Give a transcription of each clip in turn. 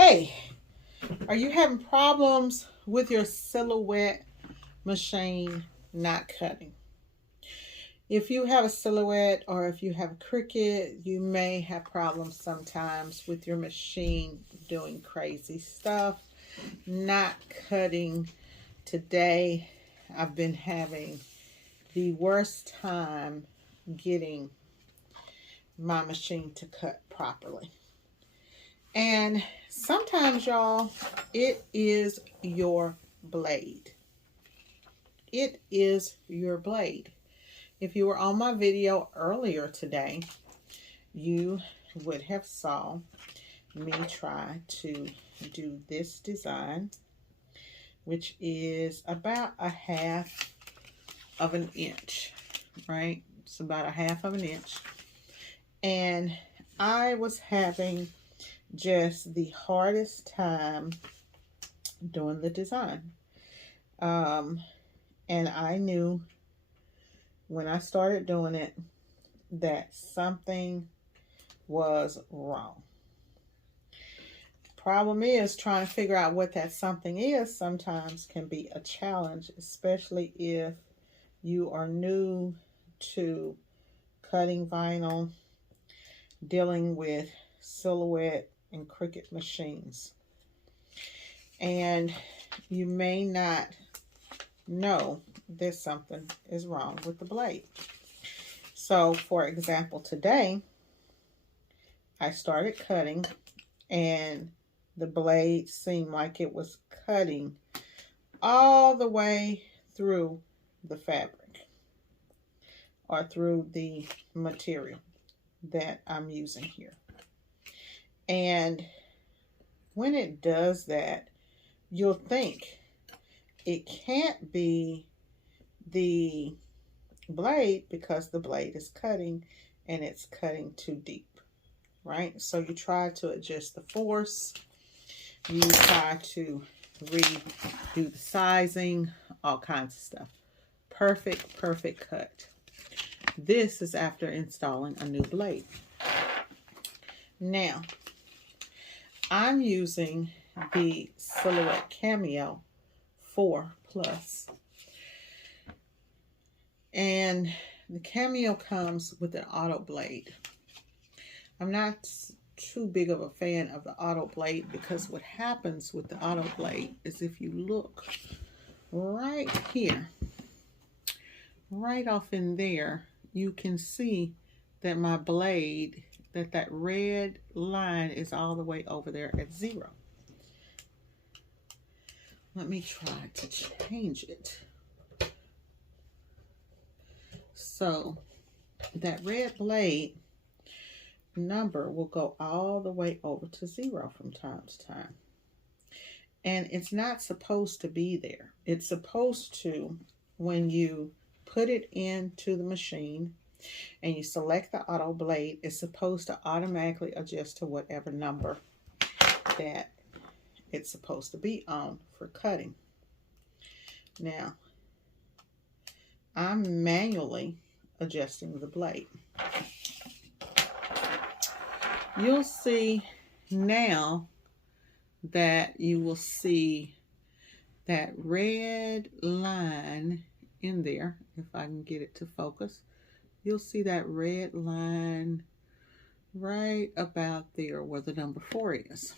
Hey, are you having problems with your Silhouette machine not cutting? If you have a Silhouette or if you have a Cricut, you may have problems sometimes with your machine doing crazy stuff, not cutting. Today, I've been having the worst time getting my machine to cut properly. And sometimes, y'all, it is your blade. It is your blade. If you were on my video earlier today, you would have saw me try to do this design, which is about a half of an inch, right? It's about a half of an inch. And I was having just the hardest time doing the design. And I knew when I started doing it that something was wrong. Problem is, trying to figure out what that something is sometimes can be a challenge, especially if you are new to cutting vinyl, dealing with Silhouette and Cricut machines. And you may not know that something is wrong with the blade. So, for example, today I started cutting and the blade seemed like it was cutting all the way through the fabric or through the material that I'm using here. And when it does that, you'll think it can't be the blade because the blade is cutting and it's cutting too deep, right? So you try to adjust the force, you try to redo the sizing, all kinds of stuff. Perfect cut. This is after installing a new blade. Now, I'm using the Silhouette Cameo 4 Plus. And the Cameo comes with an auto blade. I'm not too big of a fan of the auto blade because what happens with the auto blade is if you look right here, right off in there, you can see that my blade, that red line is all the way over there at 0. Let me try to change it. So that red blade number will go all the way over to 0 from time to time. And it's not supposed to be there. It's supposed to, when you put it into the machine and you select the auto blade, it's supposed to automatically adjust to whatever number that it's supposed to be on for cutting. Now, I'm manually adjusting the blade. You'll see now that you will see that red line in there. If I can get it to focus, you'll see that red line right about there where the number 4 is.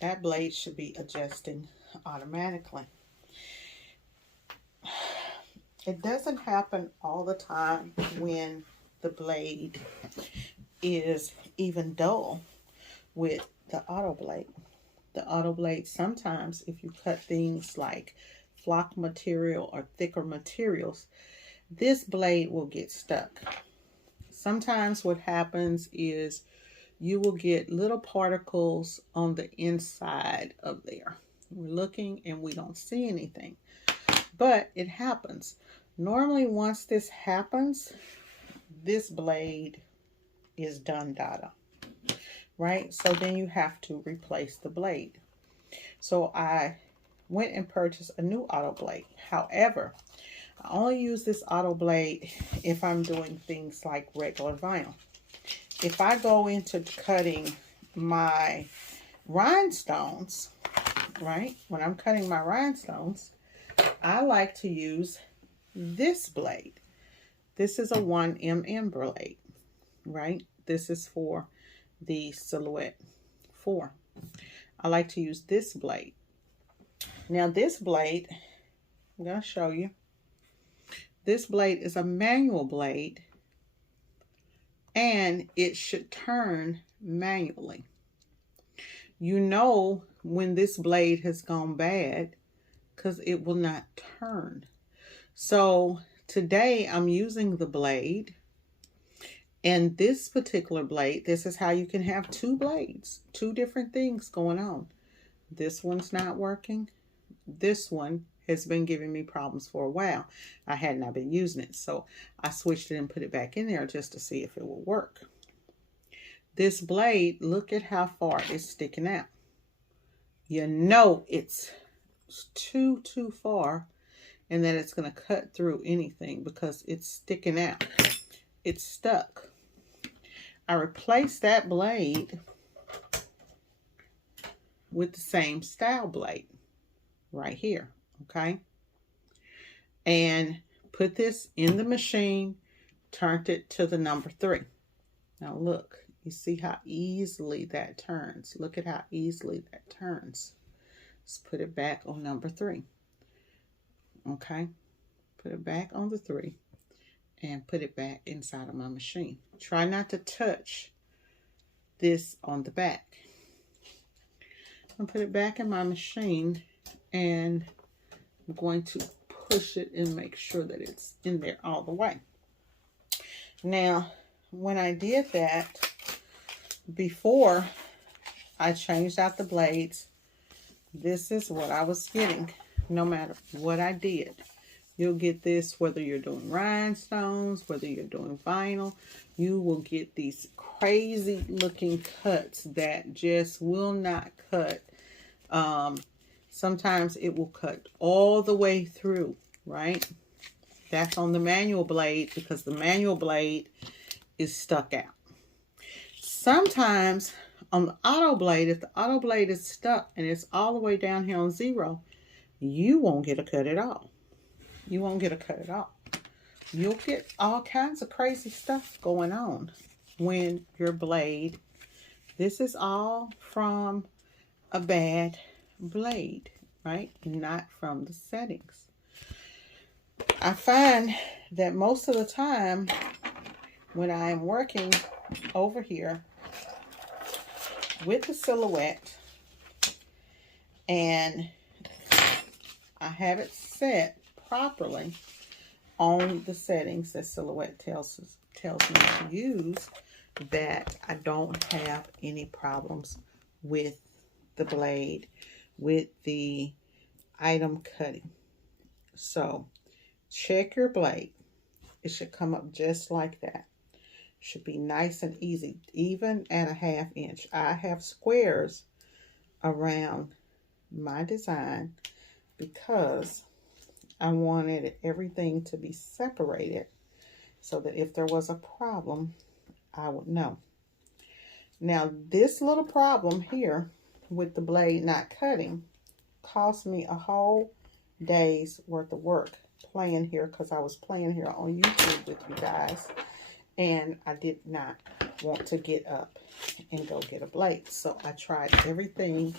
That blade should be adjusting automatically. It doesn't happen all the time when the blade is even dull with the auto blade. The auto blade, sometimes if you cut things like flock material or thicker materials, this blade will get stuck. Sometimes what happens is you will get little particles on the inside of there. We're looking and we don't see anything, but it happens. Normally, once this happens, this blade is done data, right? So then you have to replace the blade. So I went and purchased a new auto blade. However, I only use this auto blade if I'm doing things like regular vinyl. If I go into cutting my rhinestones, right? When I'm cutting my rhinestones, I like to use this blade. This is a 1mm blade, right? This is for the Silhouette 4. I like to use this blade. Now this blade, I'm going to show you. This blade is a manual blade, and it should turn manually. You know when this blade has gone bad because it will not turn. So today I'm using the blade, and this particular blade, this is how you can have two blades, two different things going on. This one's not working. This one has been giving me problems for a while. I had not been using it, so I switched it and put it back in there just to see if it will work. This blade, look at how far it's sticking out. You know it's too far, and that it's going to cut through anything because it's sticking out. It's stuck. I replaced that blade with the same style blade right here, okay? And put this in the machine, turned it to the number 3. Now look, you see how easily that turns. Look at how easily that turns. Let's put it back on number 3. Okay, put it back on the 3 and put it back inside of my machine. Try not to touch this on the back. I'll put it back in my machine, and I'm going to push it and make sure that it's in there all the way. Now, when I did that, before I changed out the blades, this is what I was getting. No matter what I did, you'll get this whether you're doing rhinestones, whether you're doing vinyl. You will get these crazy looking cuts that just will not cut. Sometimes it will cut all the way through, right? That's on the manual blade because the manual blade is stuck out. Sometimes on the auto blade, if the auto blade is stuck and it's all the way down here on 0, you won't get a cut at all. You won't get a cut at all. You'll get all kinds of crazy stuff going on when your blade, this is all from a bad blade, right? Not from the settings. I find that most of the time when I am working over here with the Silhouette and I have it set properly on the settings that Silhouette tells me to use, that I don't have any problems with the blade, with the item cutting. So check your blade. It should come up just like that. Should be nice and easy, even at a 1/2 inch. I have squares around my design because I wanted everything to be separated so that if there was a problem, I would know. Now, this little problem here with the blade not cutting cost me a whole day's worth of work playing here, because I was playing here on YouTube with you guys, and I did not want to get up and go get a blade. So I tried everything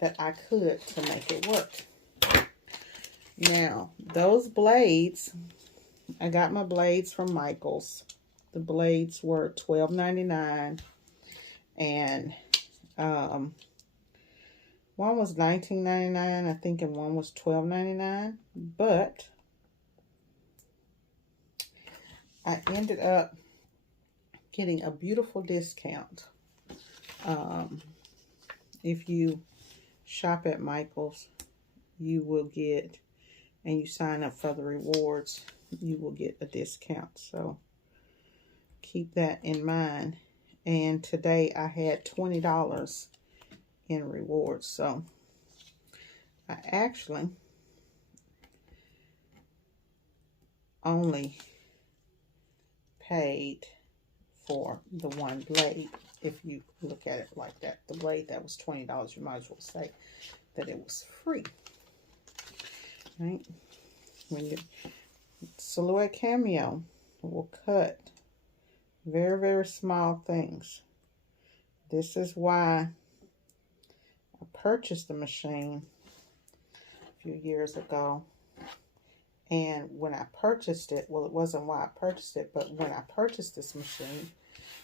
that I could to make it work. Now, those blades, I got my blades from Michael's. The blades were $12.99, and one was $19.99, I think, and one was $12.99. But I ended up getting a beautiful discount. If you shop at Michael's, you will get, and you sign up for the rewards, you will get a discount. So keep that in mind. And today I had $20 in rewards. So I actually only paid for the one blade. if you look at it like that. The blade that was $20, you might as well say that it was free. Right? When you Silhouette Cameo will cut very, very small things. This is why I purchased the machine a few years ago. And when I purchased it, well, it wasn't why I purchased it, but when I purchased this machine,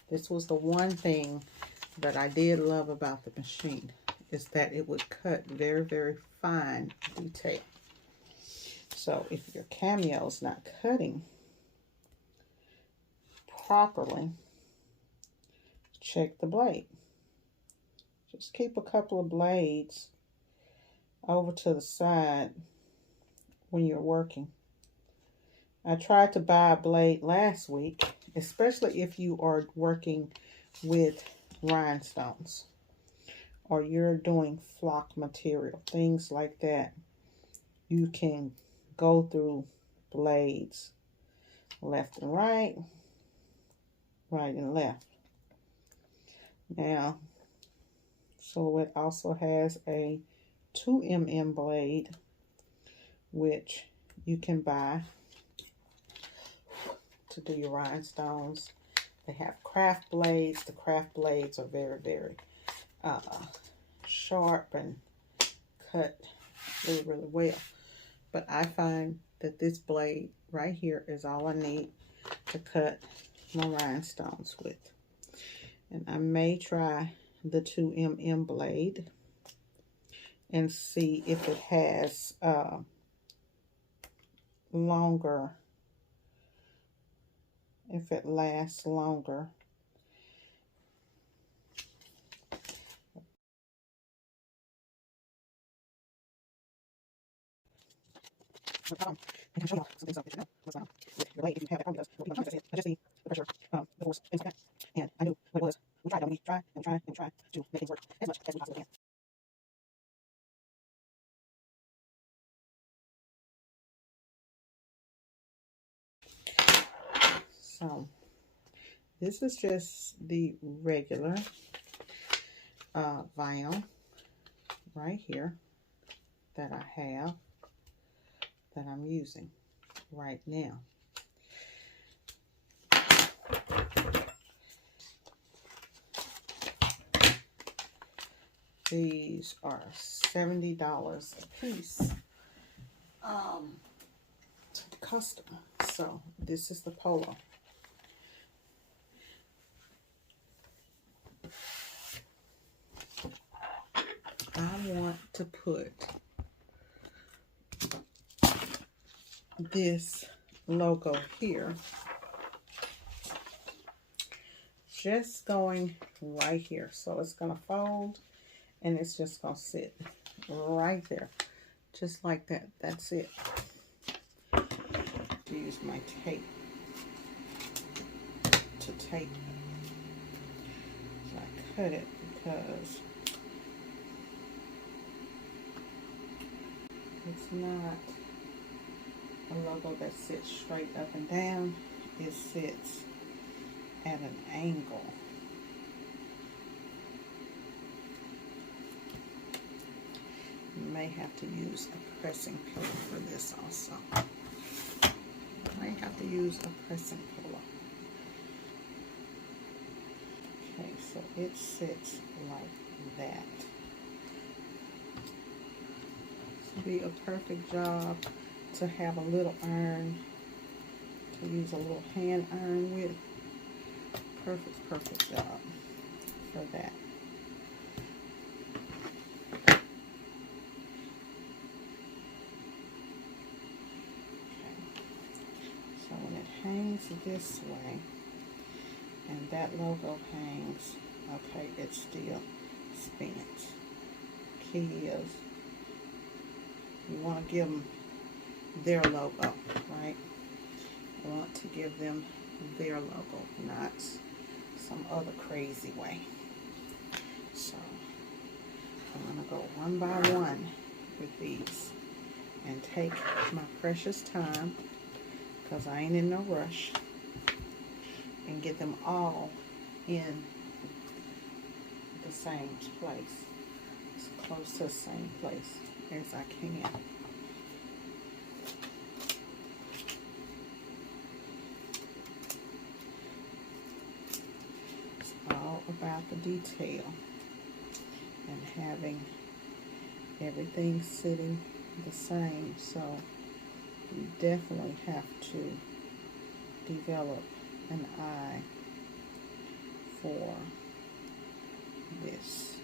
this was the one thing that I did love about the machine, is that it would cut very, very fine detail. So if your Cameo is not cutting properly, check the blade. Just keep a couple of blades over to the side when you're working. I tried to buy a blade last week, especially if you are working with rhinestones or you're doing flock material, things like that. You can go through blades left and right, right and left. Now, Silhouette also has a 2mm blade, which you can buy to do your rhinestones. They have craft blades. The craft blades are very, very sharp and cut really, really well. But I find that this blade right here is all I need to cut my rhinestones with. And I may try the 2mm blade and see if it has longer, if it lasts longer. The problem, I can show you some things that you know what's with your blade. If you have that problem, because what people I just see the pressure, the force, things like that. And I knew what it was. We tried, we try and try and try to make things work as much as we possibly can. So this is just the regular vinyl right here that I have, that I'm using right now. These are $70 a piece to the customer. So this is the polo. I want to put this logo here, just going right here. So it's going to fold and it's just going to sit right there, just like that. That's it. Use my tape to tape it. So I cut it because it's not a logo that sits straight up and down. It sits at an angle. You may have to use a pressing pillow for this also. You may have to use a pressing pillow. Okay, so it sits like that. This would be a perfect job to have a little iron, to use a little hand iron with. Perfect job for that. Hangs this way and that logo hangs, okay, it still spins. Key is you want to give them their logo, right? You want to give them their logo, not some other crazy way. So I'm going to go one by one with these and take my precious time, because I ain't in no rush, and get them all in same place, as close to the same place as I can. It's all about the detail and having everything sitting the same. So you definitely have to develop an eye for this.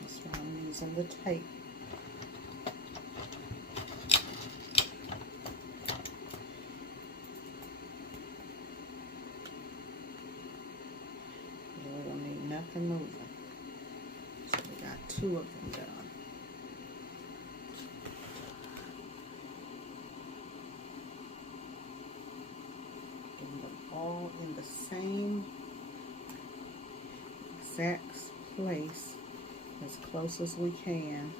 That's why I'm using the tape. We don't need nothing moving. So we got 2 of them done. Getting them all in the same exact place, as close as we can.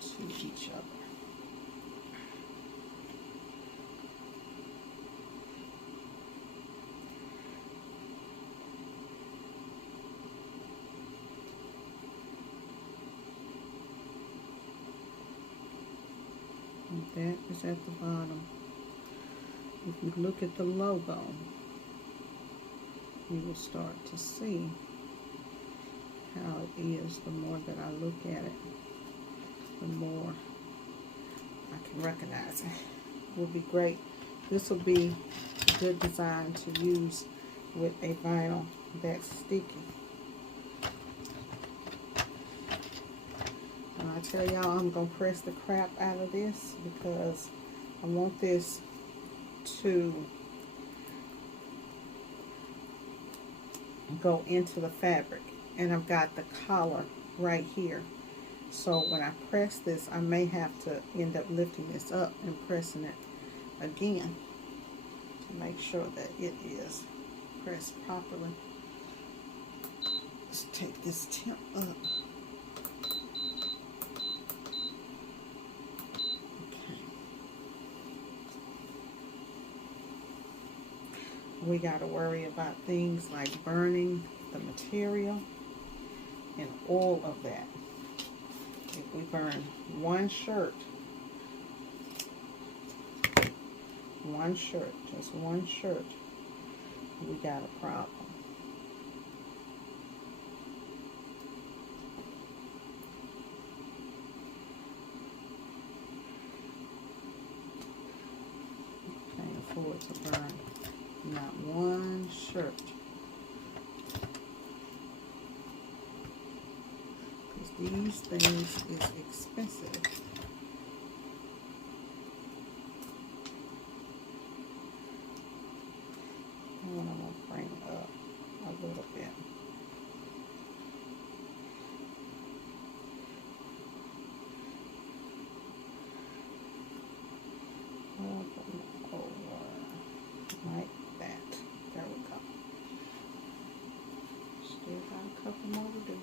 To each other. And that is at the bottom. If you look at the logo, you will start to see how it is. The more that I look at it, the more I can recognize it. Will be great. This will be a good design to use with a vinyl that's sticky. And I tell y'all, I'm going to press the crap out of this because I want this to go into the fabric. And I've got the collar right here. So when I press this, I may have to end up lifting this up and pressing it again to make sure that it is pressed properly. Let's take this tip up. We got to worry about things like burning the material and all of that. If we burn one shirt, just one shirt, we got a problem. Can't afford to burn not one shirt. Because these things is expensive. And I'm going to bring up a little bit. Like that. There we go. Still got a couple more to do.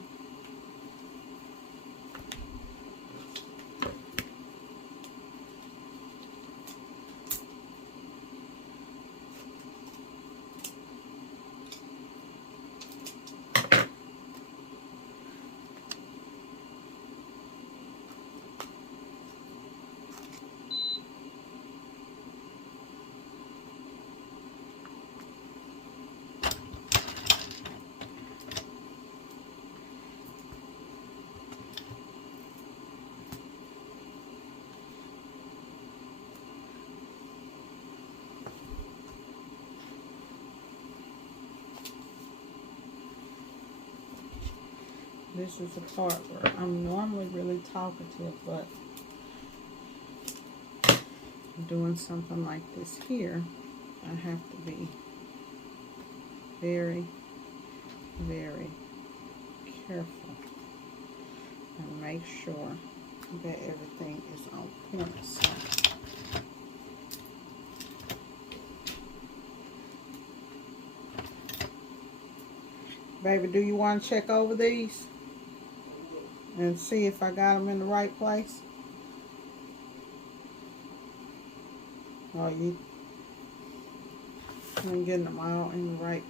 This is the part where I'm normally really talkative, but doing something like this here, I have to be very, very careful and make sure that everything is on point. So Baby, do you want to check over these and see if I got them in the right place? Or you I'm getting them all in the right,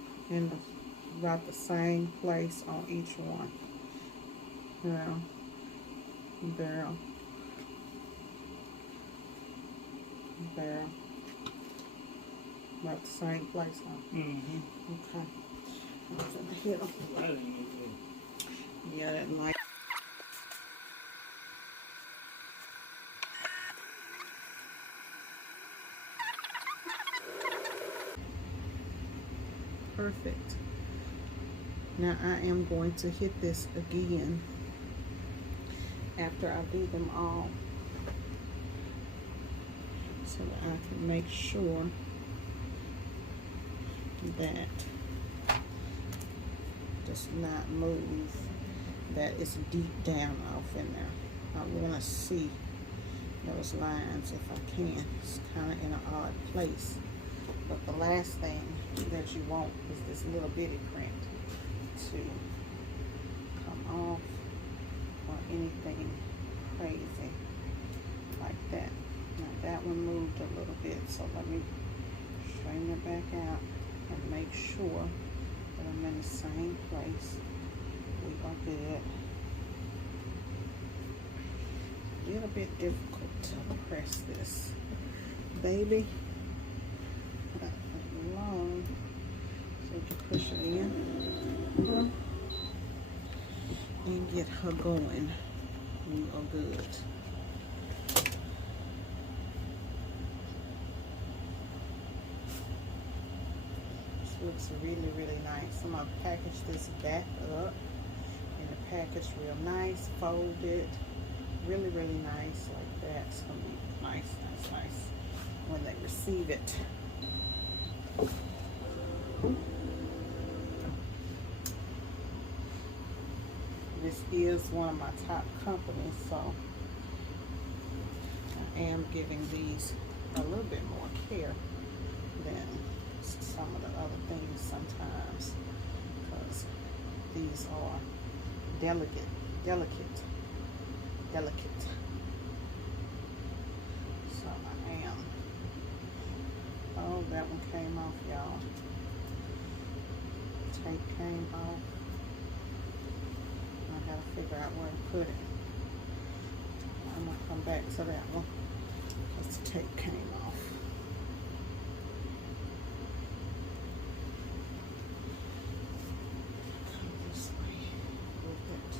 about the same place on each one. Barrel, barrel, barrel. About the same place, huh? Mm-hmm. Okay. I'm gonna hit them. Yeah, that light. Perfect. Now I am going to hit this again after I do them all, so that I can make sure that does not move, that it's deep down off in there. I want to see those lines if I can. It's kind of in an odd place, but the last thing that you want is this little bitty print to come off or anything crazy like that. Now that one moved a little bit, so let me straighten it back out and make sure that I'm in the same place. We are good. A little bit difficult to press this, baby. Long, so you can push it in and get her going. We are good. This looks really, really nice. I'm gonna package this back up in the package real nice, folded, really, really nice like that. It's gonna be nice, nice, nice when they receive it. This is one of my top companies, so I am giving these a little bit more care than some of the other things sometimes, because these are delicate. So I am. Oh, that one came off, y'all. Tape came off. I gotta figure out where to put it. I'm gonna come back to that one because the tape came off. Come this way with it.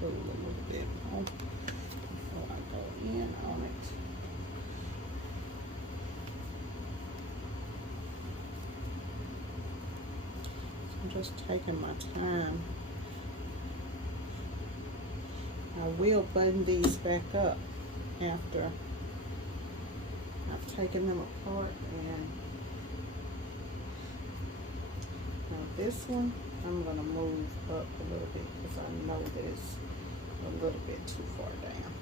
Go a little bit more before I go in on it. So I'm just taking my time. I will button these back up after I've taken them apart. And now this one I'm going to move up a little bit because I know that it's a little bit too far down.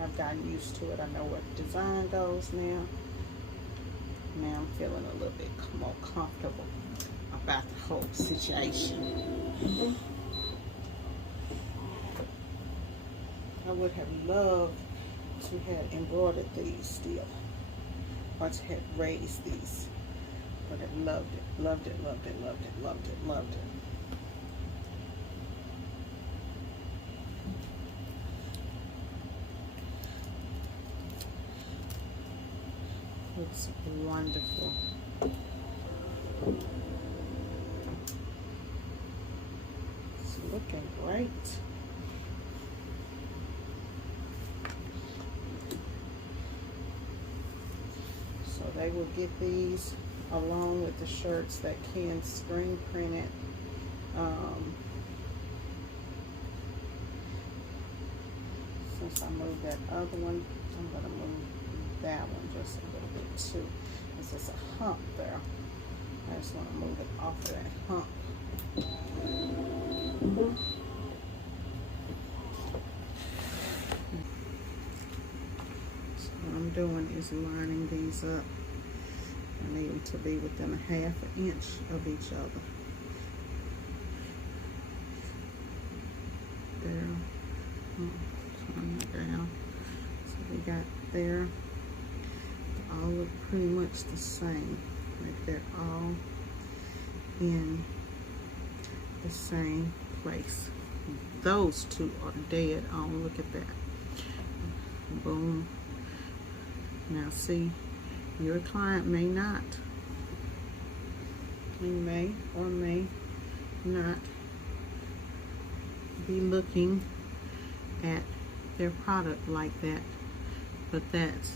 I've gotten used to it. I know where the design goes now. Now I'm feeling a little bit more comfortable about the whole situation. I would have loved to have embroidered these still, or to have raised these, but I loved it, loved it, loved it, loved it, loved it, loved it. It's wonderful. It's looking great. So they will get these along with the shirts that can screen print it. Since I moved that other one, I'm going to move that one just a little bit too. This is a hump there. I just want to move it off of that hump. So what I'm doing is lining these up. I need them to be within a ½ inch of each other. There. Turn it down. So we got there. They all look pretty much the same. Like they're all in the same place. Those two are dead on. Look at that. Boom. Now see, your client may not. He may or may not be looking at their product like that, but that's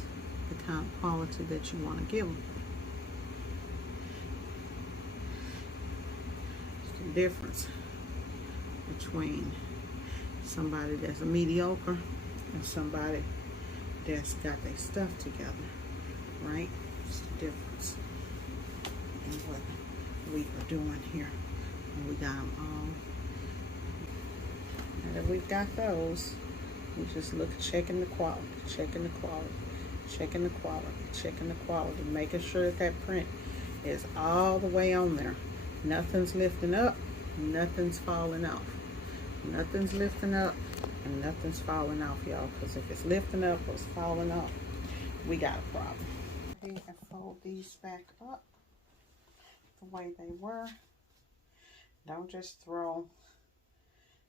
the kind of quality that you want to give them. It's the difference between somebody that's a mediocre and somebody that's got their stuff together, right? It's the difference in what we are doing here. And we got them all. Now that we've got those, we just look, checking the quality, checking the quality, checking the quality, checking the quality, making sure that that print is all the way on there. Nothing's lifting up, nothing's falling off. Nothing's lifting up and nothing's falling off, y'all, because if it's lifting up or it's falling off, we got a problem. Go ahead and fold these back up the way they were. Don't just throw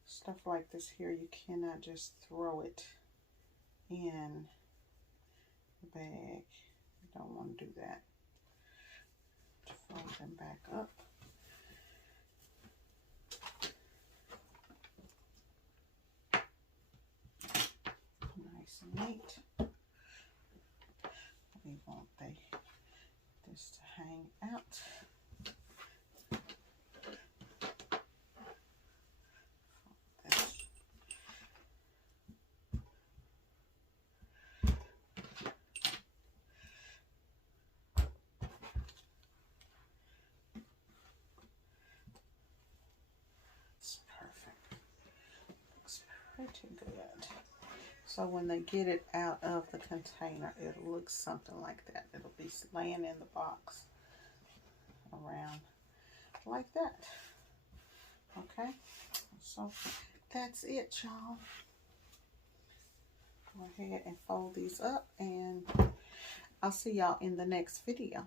stuff like this here. You cannot just throw it in the bag. You don't want to do that. Fold them back up. Nice and neat. We want this to hang out. Pretty good. So when they get it out of the container, it'll look something like that. It'll be laying in the box around like that. Okay, so that's it, y'all. Go ahead and fold these up, and I'll see y'all in the next video.